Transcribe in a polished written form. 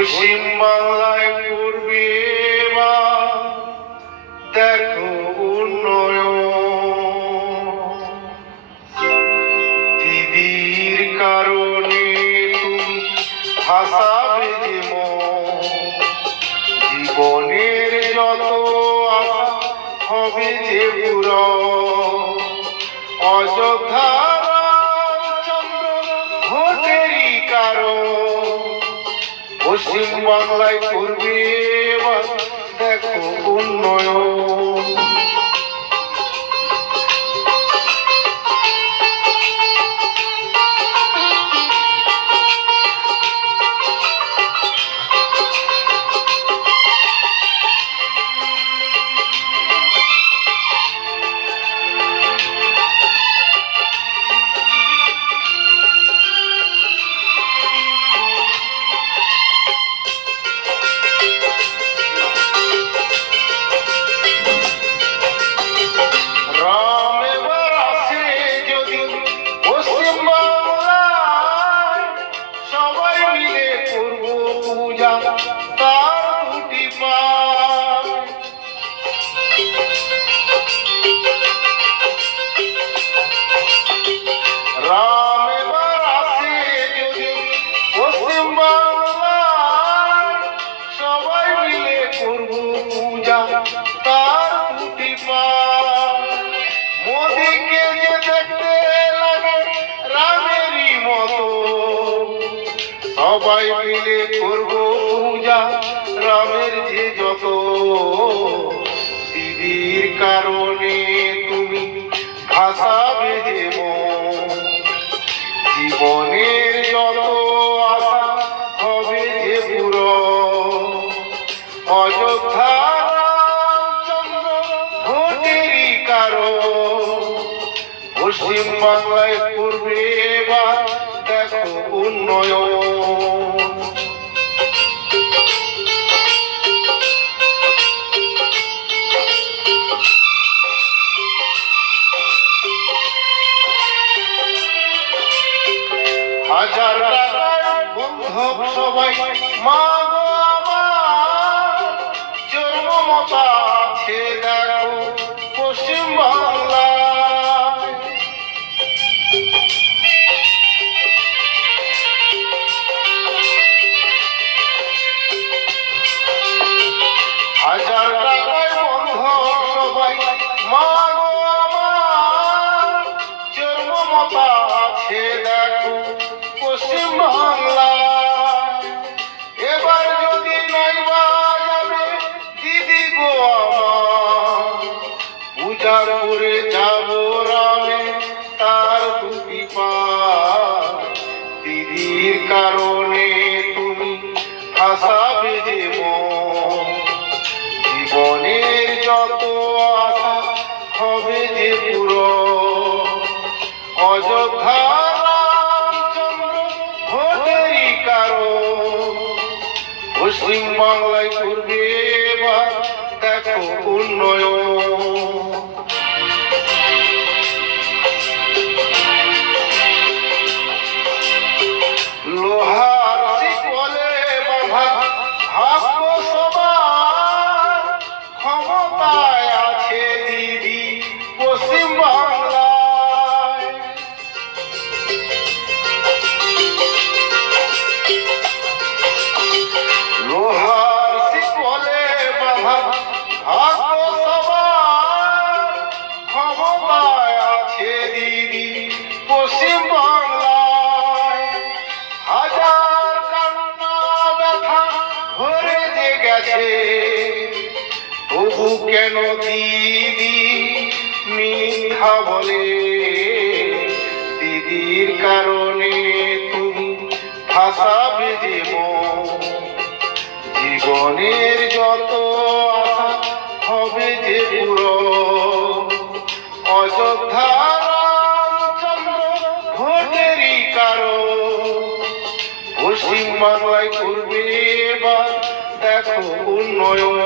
পশ্চিম বাংলায় করবে দেখো উন্নয়ন। দিদির কারণে তুমি ভাসাবে যে জীবনের যত আশা হবে যে পূরণ। অযোধ্যা রামচন্দ্র ভোটেরই কারণ পশ্চিম বাংলায় করবে দেখো উন্নয়ন। মোদিকে যে দেখতে লাগে রামেরই মতো সবাই মিলে করব পূজা রামের যে যত। দিদির কারণে তুমি ভাসাবে যে জীবনের যত আশা হবে যে পূরণ। অযোধ্যা রামচন্দ্র ভোটেরই কারণ পশ্চিম বাংলায় করবে এবার দেখো উন্নয়ন। হাজার টাকার বন্ধক সবাই মা গো আমার জোর মমতা আছে দেখো পশ্চিম বাংলায়। হাজার টাকায় বন্ধক সবাই মা গো আমার জোর মমতা আছে দেখো পশ্চিম বাংলায়। এবার যদি নাইবা যাবে দিদি গো আমার পূজার করে যাব রামে তার দুটি পা। দিদির কারণে তুমি ভাসাবে যে জীবনের যত আশা হবে যে পূরণ। অযোধ্যা পশ্চিম বাংলায় করবে এবার দেখো উন্নয়ন। লোহার শিকলে বাঁধা ভাগ্য সবার ক্ষমতায় আছে দিদি পশ্চিম বাংলায়। লোহার শিকলে বাঁধা ভাগ্য সবার ক্ষমতায় আছে দিদি পশ্চিম বাংলায়। হাজার কান্না ব্যথা ভরে যে গেছে তবু কেন দিদি মিথ্যা বলে। দিদির কারণে তুমি ভাসাবে যে জীবনের যত আশা হবে যে পূরণ। অযোধ্যা রামচন্দ্র ভোটেরই কারণ পশ্চিম বাংলায় করবে এবার দেখো উন্নয়ন।